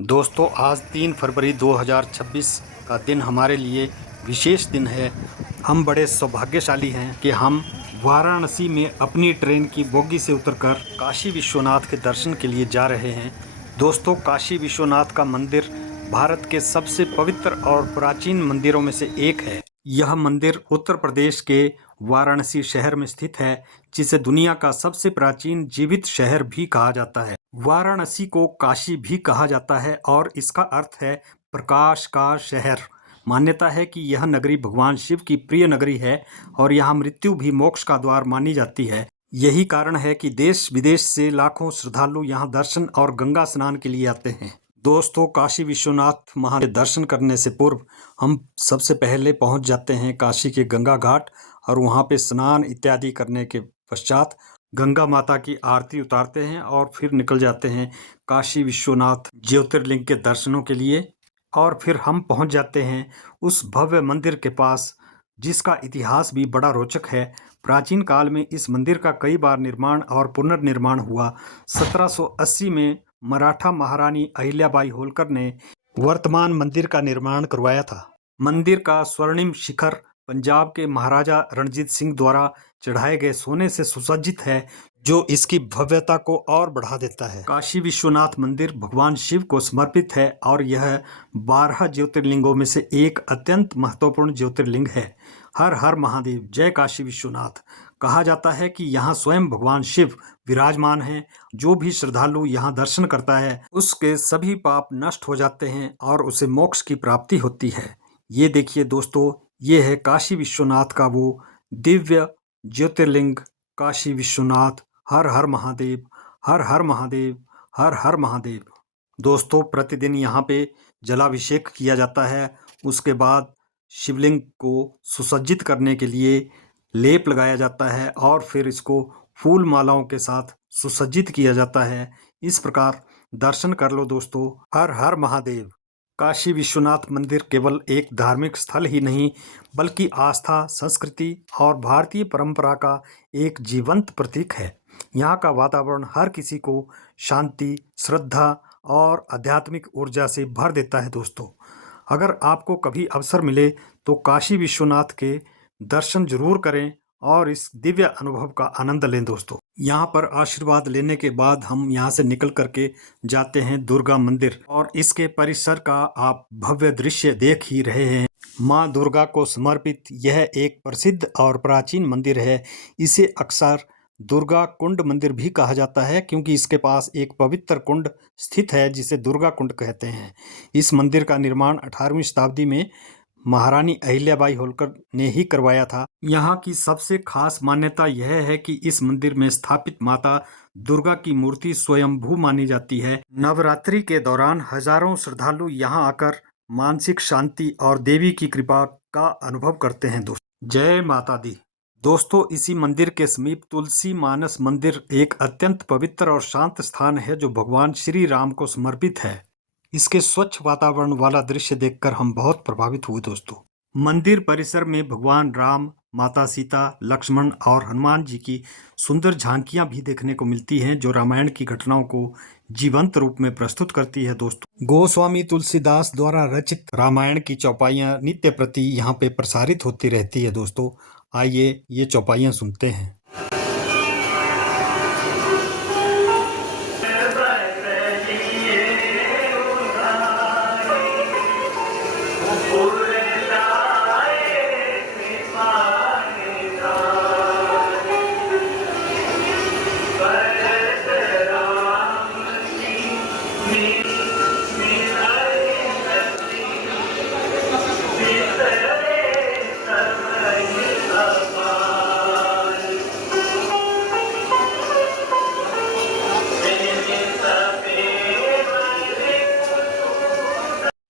दोस्तों, आज 3 फरवरी 2026 का दिन हमारे लिए विशेष दिन है। हम बड़े सौभाग्यशाली हैं कि हम वाराणसी में अपनी ट्रेन की बोगी से उतरकर काशी विश्वनाथ के दर्शन के लिए जा रहे हैं। दोस्तों, काशी विश्वनाथ का मंदिर भारत के सबसे पवित्र और प्राचीन मंदिरों में से एक है। यह मंदिर उत्तर प्रदेश के वाराणसी शहर में स्थित है, जिसे दुनिया का सबसे प्राचीन जीवित शहर भी कहा जाता है। वाराणसी को काशी भी कहा जाता है और इसका अर्थ है प्रकाश का शहर। मान्यता है कि यह नगरी भगवान शिव की प्रिय नगरी है और यहाँ मृत्यु भी मोक्ष का द्वार मानी जाती है। यही कारण है कि देश विदेश से लाखों श्रद्धालु यहाँ दर्शन और गंगा स्नान के लिए आते हैं। दोस्तों, काशी विश्वनाथ महादेव दर्शन करने से पूर्व हम सबसे पहले पहुंच जाते हैं काशी के गंगा घाट और वहां पे स्नान इत्यादि करने के पश्चात गंगा माता की आरती उतारते हैं और फिर निकल जाते हैं काशी विश्वनाथ ज्योतिर्लिंग के दर्शनों के लिए। और फिर हम पहुंच जाते हैं उस भव्य मंदिर के पास, जिसका इतिहास भी बड़ा रोचक है। प्राचीन काल में इस मंदिर का कई बार निर्माण और पुनर्निर्माण हुआ। 1780 में मराठा महारानी अहिल्याबाई होलकर ने वर्तमान मंदिर का निर्माण करवाया था। मंदिर का स्वर्णिम शिखर पंजाब के महाराजा रणजीत सिंह द्वारा चढ़ाए गए सोने से सुसज्जित है, जो इसकी भव्यता को और बढ़ा देता है। काशी विश्वनाथ मंदिर भगवान शिव को समर्पित है और यह 12 ज्योतिर्लिंगों में से एक अत्यंत महत्वपूर्ण ज्योतिर्लिंग है। हर हर महादेव, जय काशी विश्वनाथ। कहा जाता है कि यहाँ स्वयं भगवान शिव विराजमान हैं। जो भी श्रद्धालु यहाँ दर्शन करता है, उसके सभी पाप नष्ट हो जाते हैं और उसे मोक्ष की प्राप्ति होती है। ये देखिए दोस्तों, ये है काशी विश्वनाथ का वो दिव्य ज्योतिर्लिंग काशी विश्वनाथ। हर हर महादेव, हर हर महादेव, हर हर महादेव। दोस्तों, प्रतिदिन यहाँ पे जलाभिषेक किया जाता है। उसके बाद शिवलिंग को सुसज्जित करने के लिए लेप लगाया जाता है और फिर इसको फूल मालाओं के साथ सुसज्जित किया जाता है। इस प्रकार दर्शन कर लो दोस्तों। हर हर महादेव। काशी विश्वनाथ मंदिर केवल एक धार्मिक स्थल ही नहीं, बल्कि आस्था, संस्कृति और भारतीय परंपरा का एक जीवंत प्रतीक है। यहाँ का वातावरण हर किसी को शांति, श्रद्धा और आध्यात्मिक ऊर्जा से भर देता है दोस्तों। अगर आपको कभी अवसर मिले तो काशी विश्वनाथ के दर्शन जरूर करें और इस दिव्य अनुभव का आनंद लें दोस्तों। यहाँ पर आशीर्वाद लेने के बाद हम यहाँ से निकल करके जाते हैं दुर्गा मंदिर और इसके परिसर का आप भव्य दृश्य देख ही रहे हैं। माँ दुर्गा को समर्पित यह एक प्रसिद्ध और प्राचीन मंदिर है। इसे अक्सर दुर्गा कुंड मंदिर भी कहा जाता है, क्योंकि इसके पास एक पवित्र कुंड स्थित है जिसे दुर्गा कुंड कहते हैं। इस मंदिर का निर्माण 18वीं शताब्दी में महारानी अहिल्याबाई होलकर ने ही करवाया था। यहाँ की सबसे खास मान्यता यह है कि इस मंदिर में स्थापित माता दुर्गा की मूर्ति स्वयंभू मानी जाती है। नवरात्रि के दौरान हजारों श्रद्धालु यहाँ आकर मानसिक शांति और देवी की कृपा का अनुभव करते हैं दोस्तों। जय माता दी। दोस्तों, इसी मंदिर के समीप तुलसी मानस मंदिर एक अत्यंत पवित्र और शांत स्थान है, जो भगवान श्री राम को समर्पित है। इसके स्वच्छ वातावरण वाला दृश्य देखकर हम बहुत प्रभावित हुए दोस्तों। मंदिर परिसर में भगवान राम, माता सीता, लक्ष्मण और हनुमान जी की सुंदर झांकियां भी देखने को मिलती हैं, जो रामायण की घटनाओं को जीवंत रूप में प्रस्तुत करती है दोस्तों। गोस्वामी तुलसीदास द्वारा रचित रामायण की चौपाइयां नित्य प्रति यहाँ पे प्रसारित होती रहती है दोस्तों। आइए ये चौपाइयां सुनते हैं।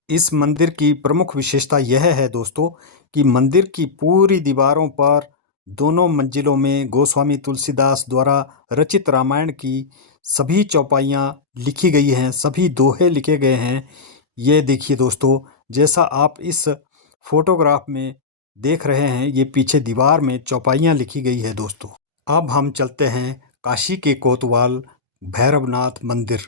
इस मंदिर की प्रमुख विशेषता यह है दोस्तों कि मंदिर की पूरी दीवारों पर दोनों मंजिलों में गोस्वामी तुलसीदास द्वारा रचित रामायण की सभी चौपाइयाँ लिखी गई हैं, सभी दोहे लिखे गए हैं। ये देखिए दोस्तों, जैसा आप इस फोटोग्राफ में देख रहे हैं, ये पीछे दीवार में चौपाइयाँ लिखी गई है दोस्तों। अब हम चलते हैं काशी के कोतवाल भैरवनाथ मंदिर,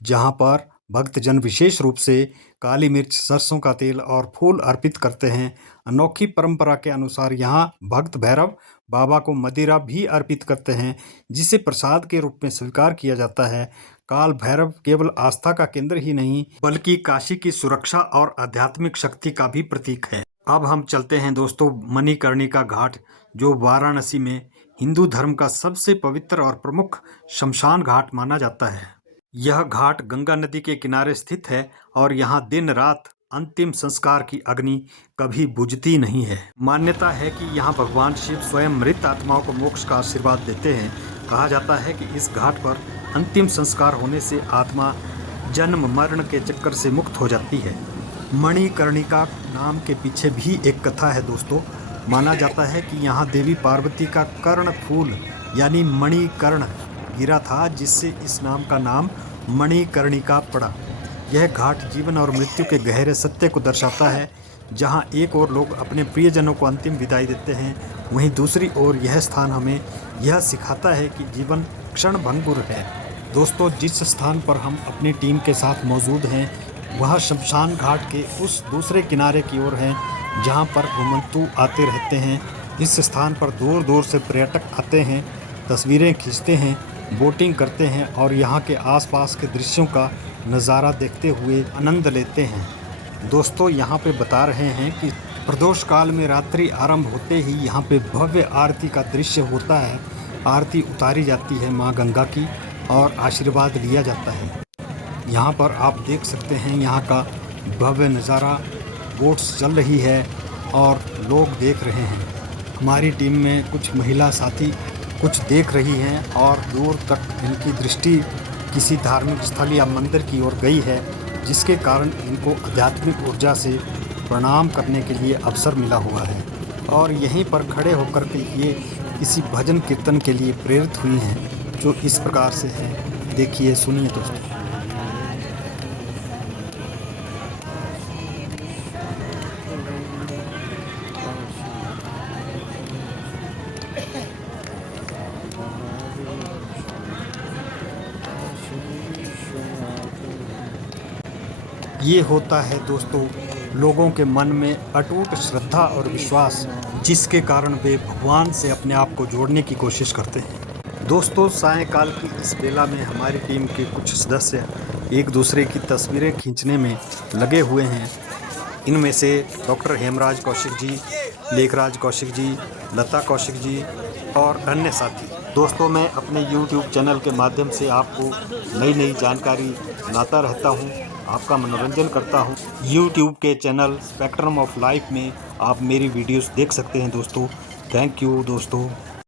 जहाँ पर भक्तजन विशेष रूप से काली मिर्च, सरसों का तेल और फूल अर्पित करते हैं। अनोखी परंपरा के अनुसार यहाँ भक्त भैरव बाबा को मदिरा भी अर्पित करते हैं, जिसे प्रसाद के रूप में स्वीकार किया जाता है। काल भैरव केवल आस्था का केंद्र ही नहीं, बल्कि काशी की सुरक्षा और आध्यात्मिक शक्ति का भी प्रतीक है। अब हम चलते हैं दोस्तों मणिकर्णिका घाट, जो वाराणसी में हिंदू धर्म का सबसे पवित्र और प्रमुख शमशान घाट माना जाता है। यह घाट गंगा नदी के किनारे स्थित है और यहाँ दिन रात अंतिम संस्कार की अग्नि कभी बुझती नहीं है। मान्यता है कि यहाँ भगवान शिव स्वयं मृत आत्माओं को मोक्ष का आशीर्वाद देते हैं। कहा जाता है कि इस घाट पर अंतिम संस्कार होने से आत्मा जन्म मरण के चक्कर से मुक्त हो जाती है। मणिकर्णिका नाम के पीछे भी एक कथा है दोस्तों। माना जाता है कि यहाँ देवी पार्वती का कर्ण फूल यानी मणिकर्ण गिरा था, जिससे इस नाम का नाम मणिकर्णिका पड़ा। यह घाट जीवन और मृत्यु के गहरे सत्य को दर्शाता है। जहां एक ओर लोग अपने प्रियजनों को अंतिम विदाई देते हैं, वहीं दूसरी ओर यह स्थान हमें यह सिखाता है कि जीवन क्षणभंगुर है। दोस्तों, जिस स्थान पर हम अपनी टीम के साथ मौजूद हैं, वह शमशान घाट के उस दूसरे किनारे की ओर है, जहां पर घुमंतू आते रहते हैं। इस स्थान पर दूर दूर से पर्यटक आते हैं, तस्वीरें खींचते हैं, बोटिंग करते हैं और यहाँ के आसपास के दृश्यों का नज़ारा देखते हुए आनंद लेते हैं। दोस्तों, यहाँ पे बता रहे हैं कि प्रदोष काल में रात्रि आरंभ होते ही यहाँ पे भव्य आरती का दृश्य होता है। आरती उतारी जाती है माँ गंगा की और आशीर्वाद लिया जाता है। यहाँ पर आप देख सकते हैं यहाँ का भव्य नज़ारा। बोट्स चल रही है और लोग देख रहे हैं। हमारी टीम में कुछ महिला साथी कुछ देख रही हैं और दूर तक इनकी दृष्टि किसी धार्मिक स्थल या मंदिर की ओर गई है, जिसके कारण इनको आध्यात्मिक ऊर्जा से प्रणाम करने के लिए अवसर मिला हुआ है और यहीं पर खड़े होकर के ये किसी भजन कीर्तन के लिए प्रेरित हुई हैं, जो इस प्रकार से है। देखिए, सुनिए दोस्तों। ये होता है दोस्तों लोगों के मन में अटूट श्रद्धा और विश्वास, जिसके कारण वे भगवान से अपने आप को जोड़ने की कोशिश करते हैं। दोस्तों, सायंकाल की इस बेला में हमारी टीम के कुछ सदस्य एक दूसरे की तस्वीरें खींचने में लगे हुए हैं। इनमें से डॉक्टर हेमराज कौशिक जी, लेखराज कौशिक जी, लता कौशिक जी और अन्य साथी। दोस्तों, मैं अपने YouTube चैनल के माध्यम से आपको नई नई जानकारी लाता रहता हूँ, आपका मनोरंजन करता हूँ। YouTube के चैनल स्पेक्ट्रम ऑफ लाइफ में आप मेरी वीडियोस देख सकते हैं दोस्तों। थैंक यू दोस्तों।